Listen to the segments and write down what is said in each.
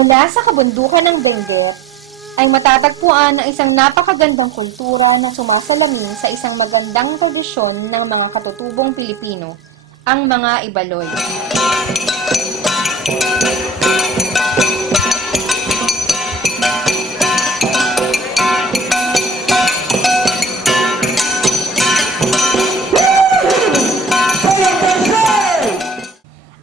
Mula sa kabundukan ng Benguet, ay matatagpuan ang isang napakagandang kultura na sumasalamin sa isang magandang tradisyon ng mga katutubong Pilipino, ang mga Ibaloy.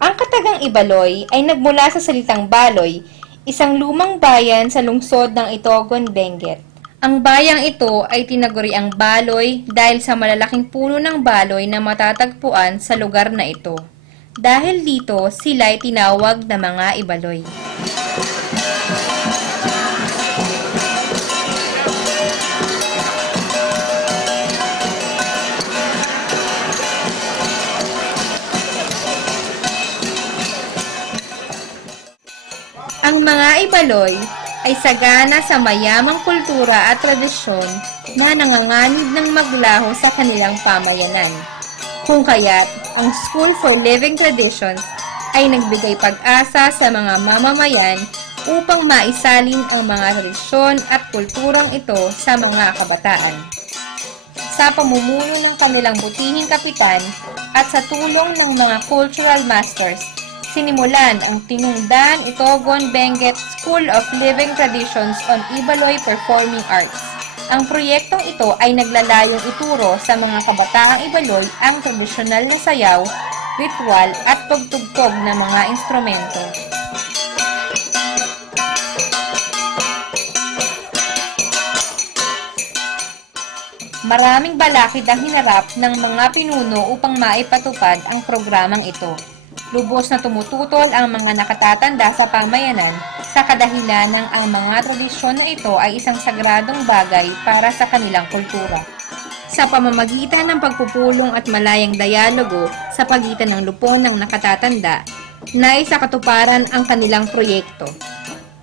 Ang katagang Ibaloy ay nagmula sa salitang Baloy, isang lumang bayan sa lungsod ng Itogon, Benguet. Ang bayang ito ay tinaguriang Baloy dahil sa malalaking puno ng baloy na matatagpuan sa lugar na ito. Dahil dito, sila ay tinawag na mga Ibaloy. Ang mga Ibaloy ay sagana sa mayamang kultura at tradisyon na nanganganib ng maglaho sa kanilang pamayanan. Kung kaya't, ang School for Living Traditions ay nagbigay pag-asa sa mga mamamayan upang maisalin ang mga tradisyon at kulturang ito sa mga kabataan. Sa pamumuno ng kanilang butihing kapitan at sa tulong ng mga cultural masters, sinimulan ang Tinungdan Itogon Benguet School of Living Traditions on Ibaloy Performing Arts. Ang proyektong ito ay naglalayong ituro sa mga kabataang Ibaloy ang tradisyonal na sayaw, ritual at pagtugtog ng mga instrumento. Maraming balakid ang hinarap ng mga pinuno upang maipatupad ang programang ito. Lubos na tumututol ang mga nakatatanda sa pamayanan sa kadahilan ng ang mga tradisyon na ito ay isang sagradong bagay para sa kanilang kultura. Sa pamamagitan ng pagpupulong at malayang dialogo sa pagitan ng lupong ng nakatatanda, naisakatuparan ang kanilang proyekto.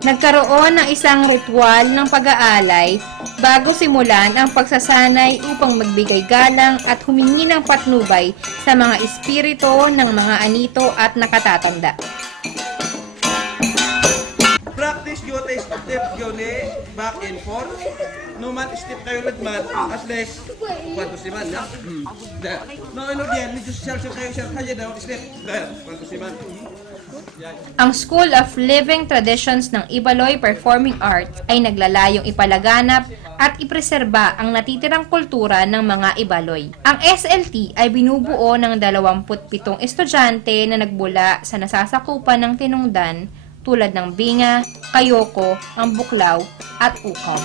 Nagkaroon ng isang ritual ng pag-aalay bago simulan ang pagsasanay upang magbigay galang at humingi ng patnubay sa mga espiritu ng mga anito at nakatatanda. Practice yote step yone back and forth. Numan step kayo ledman at least kwanto si man na. No ino diyan medyo share kayo share kaya daw step. Kwanto si man. Ang School of Living Traditions ng Ibaloy Performing Arts ay naglalayong ipalaganap at ipreserba ang natitirang kultura ng mga Ibaloy. Ang SLT ay binubuo ng 27 estudyante na nagbula sa nasasakupan ng Tinungdan tulad ng Binga, Kayoko, ang Buklaw at Ukaw.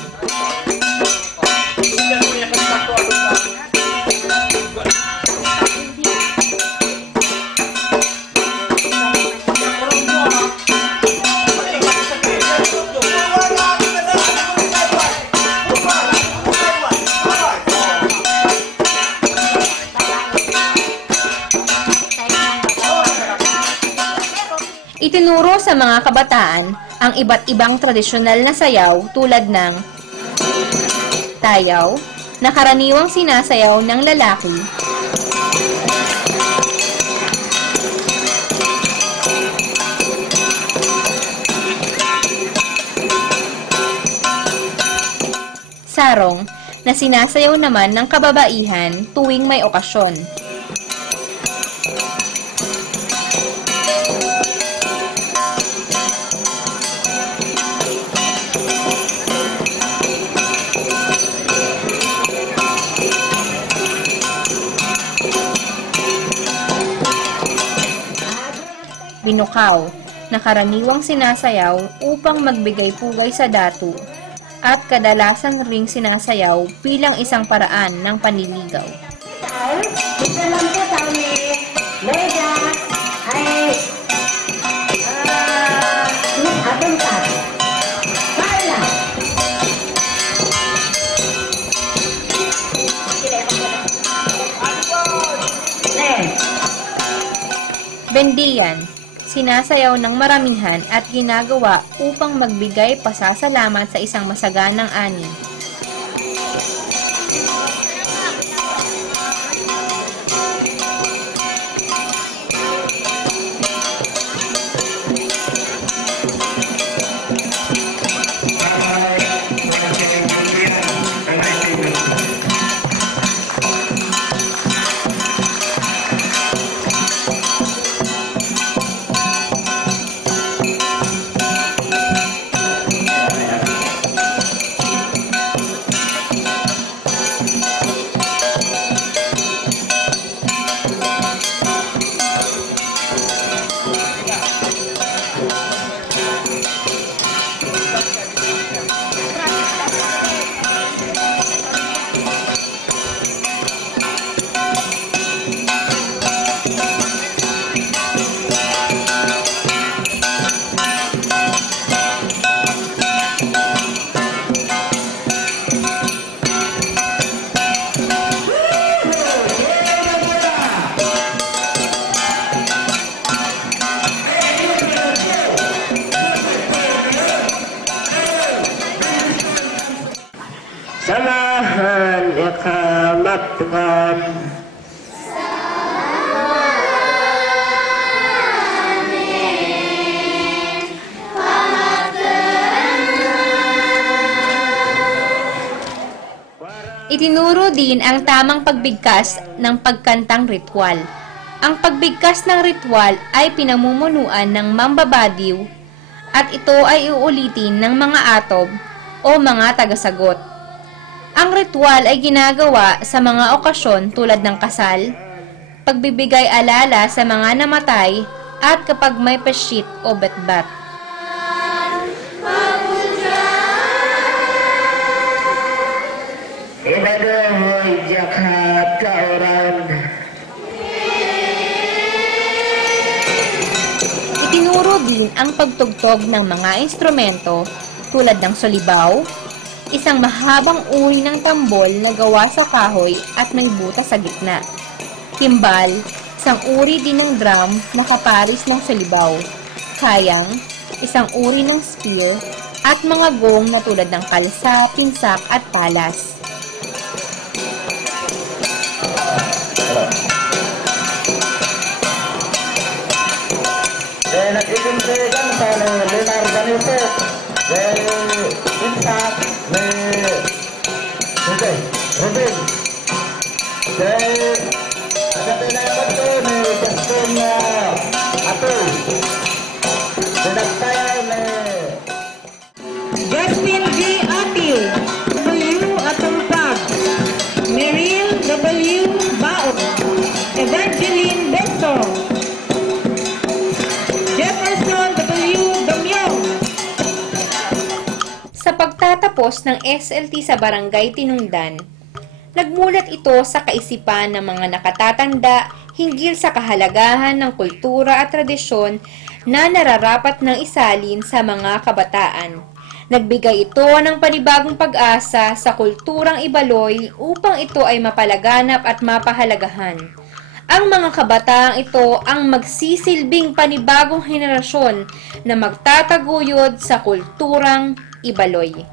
Itinuro sa mga kabataan ang iba't ibang tradisyonal na sayaw tulad ng tayaw, na karaniwang sinasayaw ng lalaki, sarong, na sinasayaw naman ng kababaihan tuwing may okasyon, binukaw, na karaniwang sinasayaw upang magbigay pugay sa datu, at kadalasang ring sinasayaw bilang isang paraan ng panliligaw. Ito lang po sa Leda ay abuntan. Kala. Bendiyan, sinasayaw ng maramihan at ginagawa upang magbigay pasasalamat sa isang masaganang ani. samahan ikamatkan. Itinuro din ang tamang pagbigkas ng pagkantang ritual. Ang pagbigkas ng ritual ay pinamumunuan ng mambabadiw at ito ay uulitin ng mga atob o mga tagasagot. Ang ritual ay ginagawa sa mga okasyon tulad ng kasal, pagbibigay alala sa mga namatay at kapag may pasyit o betbat. Inadohoy jakat kauran. Itinuro din ang pagtugtog ng mga instrumento tulad ng solibaw, isang mahabang uri ng tambol na gawa sa kahoy at may butas sa gitna. Timbal, isang uri din ng drum na kaparis ng solibaw. Kayang, isang uri ng spear, at mga gong na tulad ng palsa, pinsak at palas. Nag-itintigan sa lunar ganito. Intak, Rubin. Agad na ito ni Justin Ato. Sinagtayan ni Justin G. Atil, W. Atumpag, Meryl W. Baot, Evangeline Bentong, Jefferson W. Damyong. Sa pagtatapos ng SLT sa Barangay Tinungdan, nagmulat ito sa kaisipan ng mga nakatatanda hinggil sa kahalagahan ng kultura at tradisyon na nararapat ng isalin sa mga kabataan. Nagbigay ito ng panibagong pag-asa sa kulturang Ibaloy upang ito ay mapalaganap at mapahalagahan. Ang mga kabataang ito ang magsisilbing panibagong henerasyon na magtataguyod sa kulturang Ibaloy.